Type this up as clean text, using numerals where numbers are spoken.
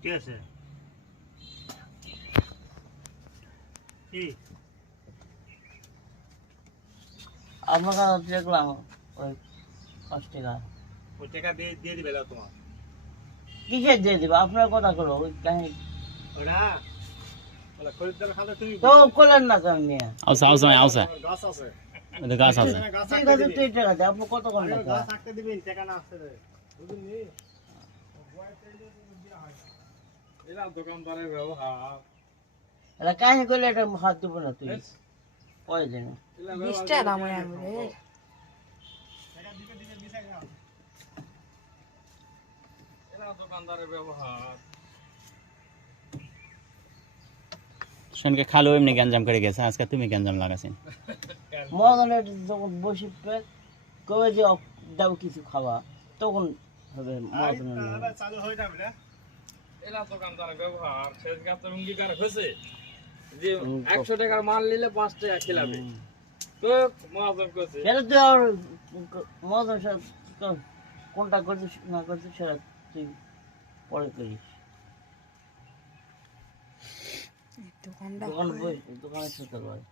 ঠিক আছে কি আপনার কাছে দেখলাম ওই 5 টাকা ওই টাকা দিয়ে দিবে না তোমার কিসের দিয়ে দিবে আপনার কথা করো ওই কাহিনী ওরা ওরা খরিদ্দার খালে তুমি তো করলেন না কেন নিয়ে আউসা আউসা গাছ আছে এটা গাছ আছে গাছ ঠিক থাকতে আছে দিবি 3 টাকা দেয় আপনি কত কম আরে টাকা গাছ থাকতে দিবি টাকা না আসতে রে বুঝলি এরা দোকানদারের ব্যবহার এটা কাহিনী করলে এটা হাত দিব না তুই পয়সা দেন 20 টাকা দাম হয় আমি রে টাকা দিকে দিকে মিশাই দাও এরা দোকানদারের ব্যবহার শুনকে খালো এমনি গ্যাঞ্জাম করে গেছে আজকে তুমি গ্যাঞ্জাম লাগাছেন মদনে যখন বসিবে কবে যে দাও কিছু খাওয়া তখন হবে মদনে আরে চালু হয়ে যাবে রে এরা দোকানদারের ব্যবহার শেষ গাছ অঙ্গীকার হয়েছে যে 100 টাকার মাল নিলে 5 টাকা খেলাবে তো মহাজন কইছে এটা তুই আর মদন সাহেব কোনটা করছিস না করছিস সেটা তুই পরে করিস দোকানটা দোকানে বসে দোকানে সুতো করে